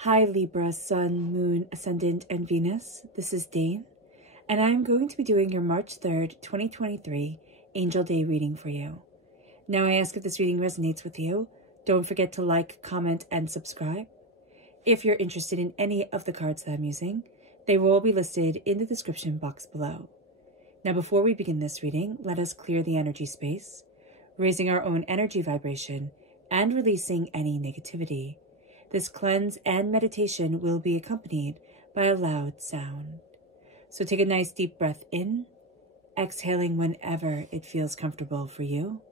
Hi Libra, Sun, Moon, Ascendant, and Venus. This is Dane, and I'm going to be doing your March 3rd, 2023 Angel Day reading for you. Now I ask if this reading resonates with you. Don't forget to like, comment, and subscribe. If you're interested in any of the cards that I'm using, they will all be listed in the description box below. Now before we begin this reading, let us clear the energy space, raising our own energy vibration and releasing any negativity. This cleanse and meditation will be accompanied by a loud sound. So take a nice deep breath in, exhaling whenever it feels comfortable for you.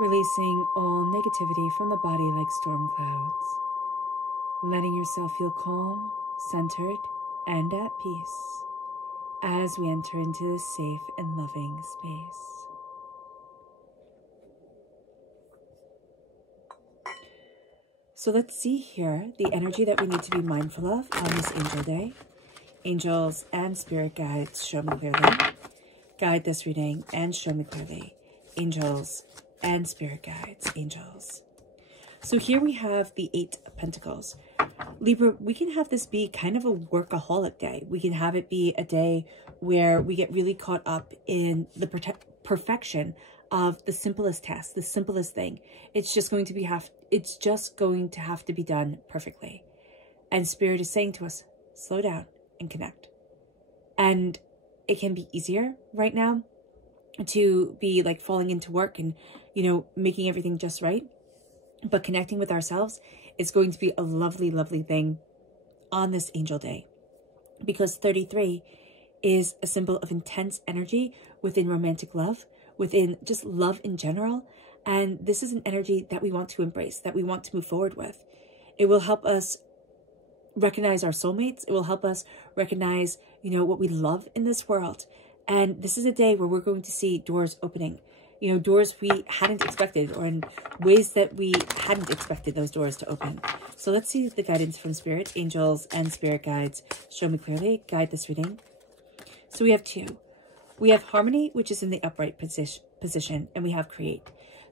Releasing all negativity from the body like storm clouds. Letting yourself feel calm, centered, and at peace as we enter into this safe and loving space. So let's see here the energy that we need to be mindful of on this Angel Day. Angels and spirit guides, show me clearly. Guide this reading and show me clearly. Angels and spirit guides, angels. So here we have the 8 of Pentacles. Libra, we can have this be kind of a workaholic day. We can have it be a day where we get really caught up in the perfection of the simplest task, the simplest thing. It's just going to have to be done perfectly. And Spirit is saying to us, slow down and connect. And it can be easier right now to be like falling into work and, making everything just right. But connecting with ourselves is going to be a lovely, lovely thing on this Angel Day. Because 33 is a symbol of intense energy within romantic love, within just love in general. And this is an energy that we want to embrace, that we want to move forward with. It will help us recognize our soulmates. It will help us recognize, what we love in this world. And this is a day where we're going to see doors opening, doors we hadn't expected, or in ways that we hadn't expected those doors to open. So let's see the guidance from Spirit, angels, and spirit guides. Show me clearly, guide this reading. So we have 2. We have Harmony, which is in the upright position, and we have Create.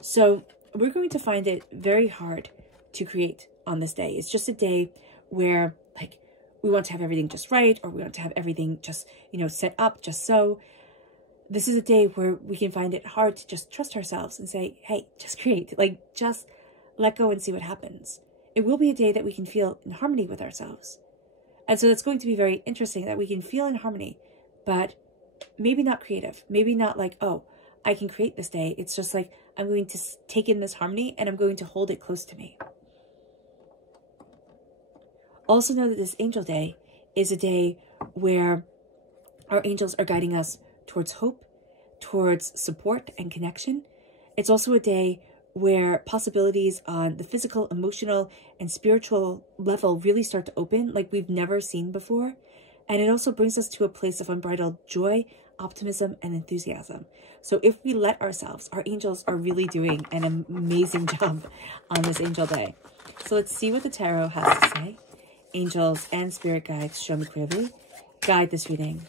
So we're going to find it very hard to create on this day. It's just a day where, we want to have everything just right, or we want to have everything just, set up just so. This is a day where we can find it hard to just trust ourselves and say, hey, just create, just let go and see what happens. It will be a day that we can feel in harmony with ourselves. And so that's going to be very interesting that we can feel in harmony, but maybe not creative, maybe not oh, I can create this day. It's just I'm going to take in this harmony and I'm going to hold it close to me. Also know that this Angel Day is a day where our angels are guiding us towards hope, towards support and connection. It's also a day where possibilities on the physical, emotional, and spiritual level really start to open like we've never seen before. And it also brings us to a place of unbridled joy, optimism, and enthusiasm. So if we let ourselves, our angels are really doing an amazing job on this Angel Day. So let's see what the tarot has to say. Angels and spirit guides, show me clearly. Guide this reading.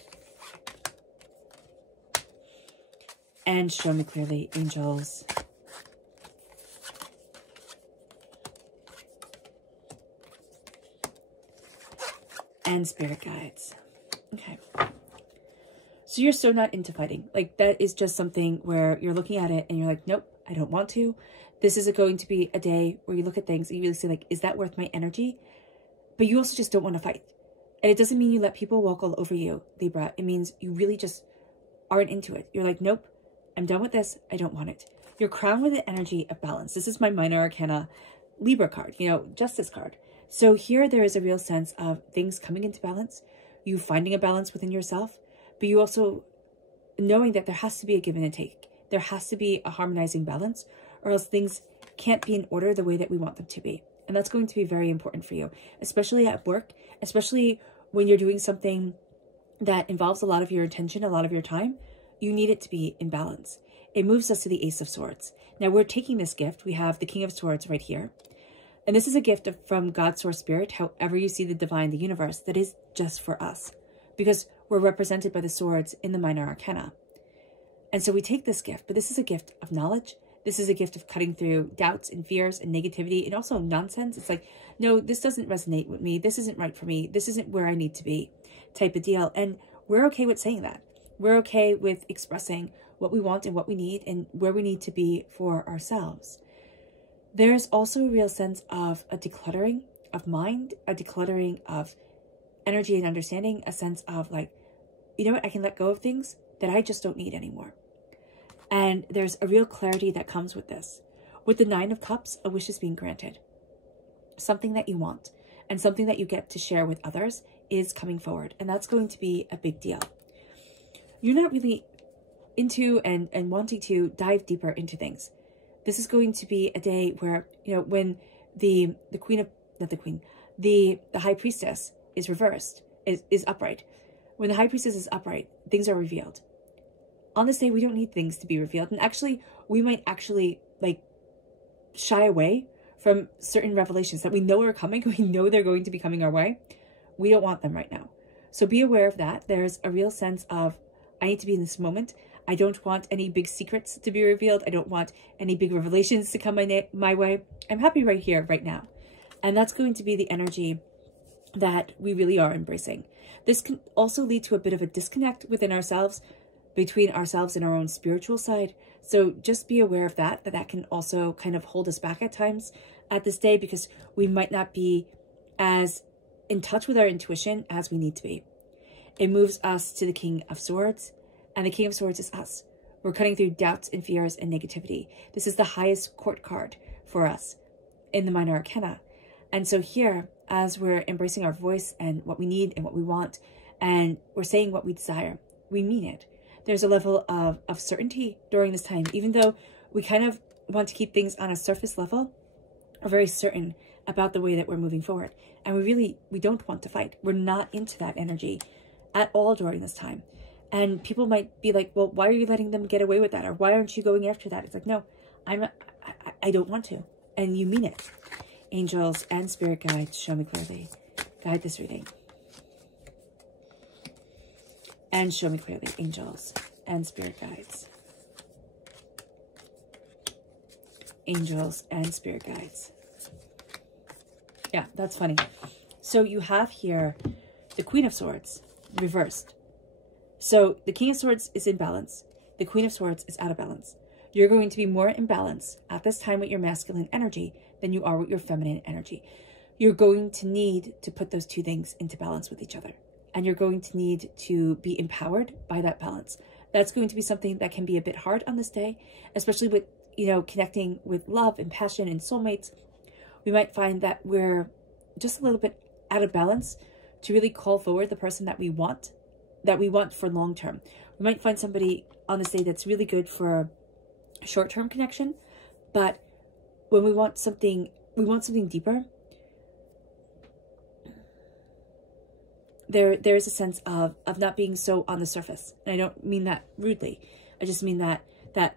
And show me clearly, angels. And spirit guides. Okay. So you're so not into fighting. That is just something where you're looking at it and you're like, nope, I don't want to. This is going to be a day where you look at things and you really say, is that worth my energy? But you also just don't want to fight. And it doesn't mean you let people walk all over you, Libra. It means you really just aren't into it. You're like, nope, I'm done with this. I don't want it. You're crowned with the energy of balance. This is my minor arcana Libra card, justice card. So here there is a real sense of things coming into balance, you finding a balance within yourself, but you also knowing that there has to be a give and a take. There has to be a harmonizing balance, or else things can't be in order the way that we want them to be. And that's going to be very important for you, especially at work, especially when you're doing something that involves a lot of your attention, a lot of your time. You need it to be in balance. It moves us to the Ace of Swords. Now we're taking this gift. We have the King of Swords right here. And this is a gift from God's Source Spirit, however you see the divine, the universe, that is just for us. Because we're represented by the swords in the minor arcana. And so we take this gift, but this is a gift of knowledge. This is a gift of cutting through doubts and fears and negativity and also nonsense. It's like, no, this doesn't resonate with me. This isn't right for me. This isn't where I need to be type of deal. And we're okay with saying that. We're okay with expressing what we want and what we need and where we need to be for ourselves. There's also a real sense of a decluttering of mind, a decluttering of energy and understanding, a sense of like, you know what, I can let go of things that I just don't need anymore. And there's a real clarity that comes with this. With the Nine of Cups, a wish is being granted. Something that you want and something that you get to share with others is coming forward. And that's going to be a big deal. You're not really into and wanting to dive deeper into things. This is going to be a day where, you know, when the High Priestess is reversed, is upright. When the High Priestess is upright, things are revealed. On this day, we don't need things to be revealed. And actually, we might actually like shy away from certain revelations that we know are coming. We know they're going to be coming our way. We don't want them right now. So be aware of that. There's a real sense of, I need to be in this moment. I don't want any big secrets to be revealed. I don't want any big revelations to come my way. I'm happy right here, right now. And that's going to be the energy that we really are embracing. This can also lead to a bit of a disconnect within ourselves, between ourselves and our own spiritual side. So just be aware of that can also kind of hold us back at times at this day, because we might not be as in touch with our intuition as we need to be. It moves us to the King of Swords, and the King of Swords is us. We're cutting through doubts and fears and negativity. This is the highest court card for us in the minor arcana. And so here, as we're embracing our voice and what we need and what we want, and we're saying what we desire, we mean it. There's a level of certainty during this time, even though we kind of want to keep things on a surface level. We're very certain about the way that we're moving forward. And we don't want to fight. We're not into that energy at all during this time. And people might be like, well, why are you letting them get away with that? Or why aren't you going after that? It's like, no, I don't want to. And you mean it. Angels and spirit guides, show me clearly. Guide this reading. And show me clearly, angels and spirit guides. Angels and spirit guides. Yeah, that's funny. So you have here the Queen of Swords reversed. So the King of Swords is in balance. The Queen of Swords is out of balance. You're going to be more in balance at this time with your masculine energy than you are with your feminine energy. You're going to need to put those two things into balance with each other. And you're going to need to be empowered by that balance. That's going to be something that can be a bit hard on this day, especially with, you know, connecting with love and passion and soulmates. We might find that we're just a little bit out of balance to really call forward the person that we want for long term. We might find somebody on this day that's really good for short-term connection, but when we want something deeper, there's a sense of not being so on the surface. And I don't mean that rudely. I just mean that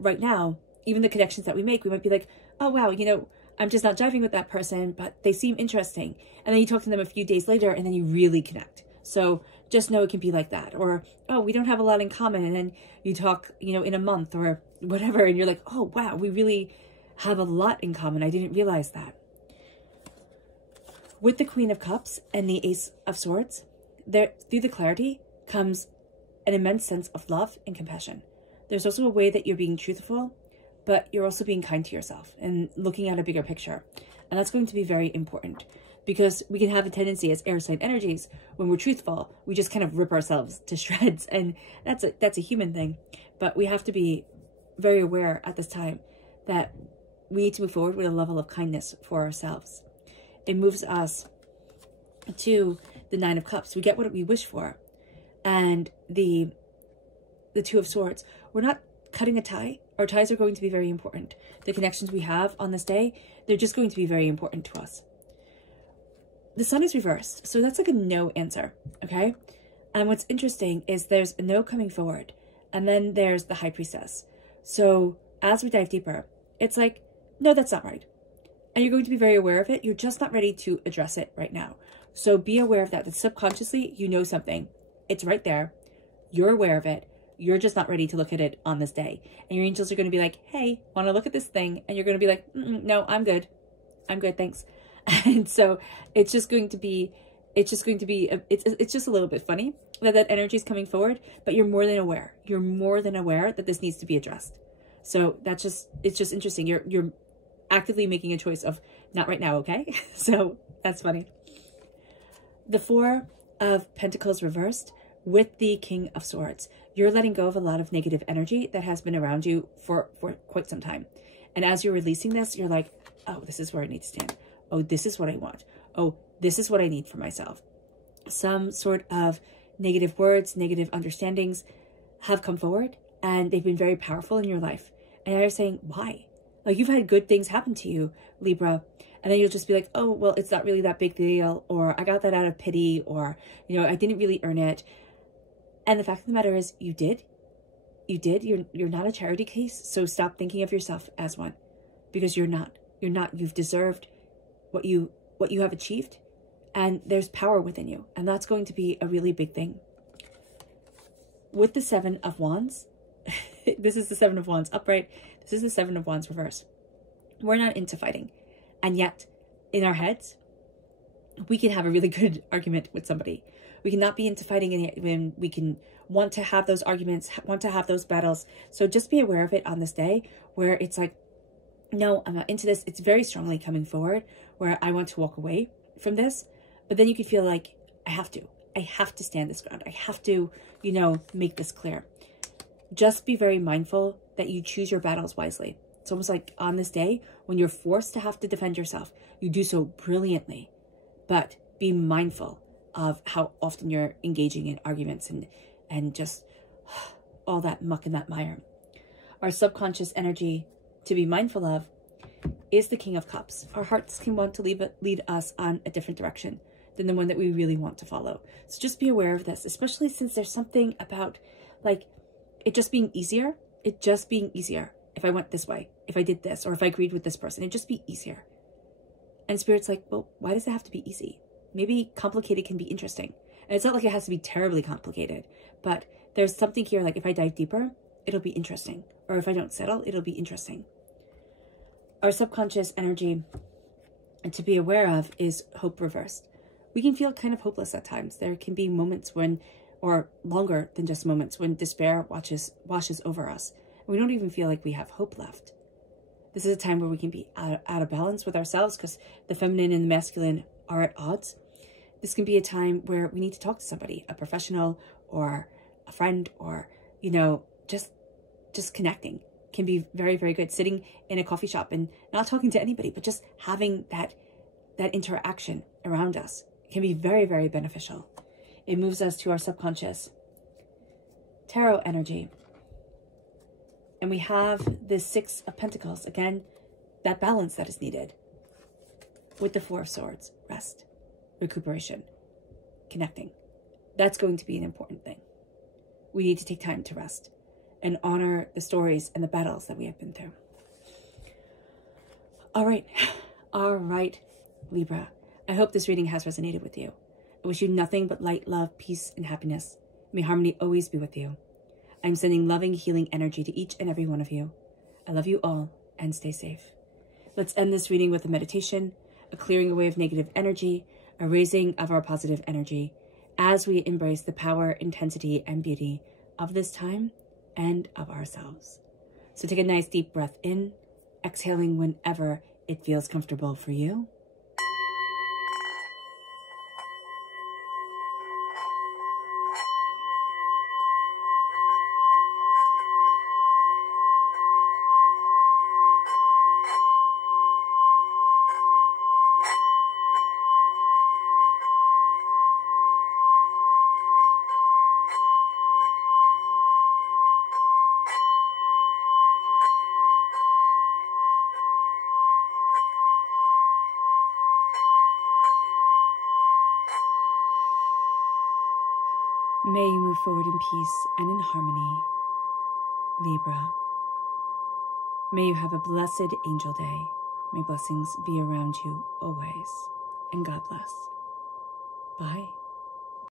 right now, even the connections that we make, we might be like, oh wow, you know, I'm just not jiving with that person, but they seem interesting. And then you talk to them a few days later and then you really connect. So just know it can be like that. Or, oh, we don't have a lot in common. And then you talk, you know, in a month or whatever. And you're like, oh, wow, we really have a lot in common. I didn't realize that. With the Queen of Cups and the Ace of Swords, through the clarity comes an immense sense of love and compassion. There's also a way that you're being truthful, but you're also being kind to yourself and looking at a bigger picture. And that's going to be very important, because we can have a tendency as air sign energies, when we're truthful, we just kind of rip ourselves to shreds. And that's a human thing. But we have to be very aware at this time that we need to move forward with a level of kindness for ourselves. It moves us to the Nine of Cups. We get what we wish for. And the Two of Swords, we're not cutting a tie Our ties are going to be very important. The connections we have on this day, they're just going to be very important to us. The sun is reversed, so that's like a no answer, okay? And what's interesting is there's a no coming forward, and then there's the high priestess. So as we dive deeper, it's like, no, that's not right. And you're going to be very aware of it. You're just not ready to address it right now. So be aware of that subconsciously, you know something. It's right there. You're aware of it. You're just not ready to look at it on this day. And your angels are going to be like, hey, want to look at this thing? And you're going to be like, no, I'm good. I'm good, thanks. And so it's just going to be, it's just a little bit funny that energy is coming forward, but you're more than aware. You're more than aware that this needs to be addressed. So that's just, it's just interesting. You're actively making a choice of not right now, okay? So that's funny. The Four of Pentacles reversed with the King of Swords. You're letting go of a lot of negative energy that has been around you for quite some time. And as you're releasing this, you're like, oh, this is where I need to stand. Oh, this is what I want. Oh, this is what I need for myself. Some sort of negative words, negative understandings have come forward, and they've been very powerful in your life. And now you're saying, why? Like, you've had good things happen to you, Libra, and then you'll just be like, oh, well, it's not really that big deal, or I got that out of pity, or, you know, I didn't really earn it. And the fact of the matter is, you did. You did. You're not a charity case, so stop thinking of yourself as one, because you're not. You're not. You've deserved what you have achieved, and there's power within you, and that's going to be a really big thing. With the Seven of Wands, this is the Seven of Wands upright. This is the Seven of Wands reverse. We're not into fighting, and yet in our heads, we can have a really good argument with somebody. We cannot be into fighting, and we can want to have those arguments, want to have those battles. So just be aware of it on this day, where it's like, no, I'm not into this. It's very strongly coming forward where I want to walk away from this. But then you could feel like, I have to stand this ground. I have to, you know, make this clear. Just be very mindful that you choose your battles wisely. It's almost like on this day, when you're forced to have to defend yourself, you do so brilliantly, but be mindful of how often you're engaging in arguments and just all that muck and that mire. Our subconscious energy to be mindful of is the King of Cups. Our hearts can want to lead us on a different direction than the one that we really want to follow. So just be aware of this, especially since there's something about like it just being easier. It just being easier if I went this way, if I did this, or if I agreed with this person, it'd just be easier. And Spirit's like, well, why does it have to be easy? Maybe complicated can be interesting. And it's not like it has to be terribly complicated, but there's something here like if I dive deeper, it'll be interesting. Or if I don't settle, it'll be interesting. Our subconscious energy to be aware of is hope reversed. We can feel kind of hopeless at times. There can be moments when, or longer than just moments, when despair washes over us. And we don't even feel like we have hope left. This is a time where we can be out of balance with ourselves because the feminine and the masculine are at odds. This can be a time where we need to talk to somebody, a professional or a friend, or, you know, just connecting can be very, very good. Sitting in a coffee shop and not talking to anybody, but just having that interaction around us can be very, very beneficial. It moves us to our subconscious tarot energy. And we have the Six of Pentacles. Again, that balance that is needed. With the Four of Swords, rest, recuperation, connecting. That's going to be an important thing. We need to take time to rest and honor the stories and the battles that we have been through. All right, Libra. I hope this reading has resonated with you. I wish you nothing but light, love, peace, and happiness. May harmony always be with you. I'm sending loving, healing energy to each and every one of you. I love you all, and stay safe. Let's end this reading with a meditation, a clearing away of negative energy, a raising of our positive energy, as we embrace the power, intensity, and beauty of this time and of ourselves. So take a nice deep breath in, exhaling whenever it feels comfortable for you. May you move forward in peace and in harmony, Libra. May you have a blessed angel day. May blessings be around you always. And God bless. Bye.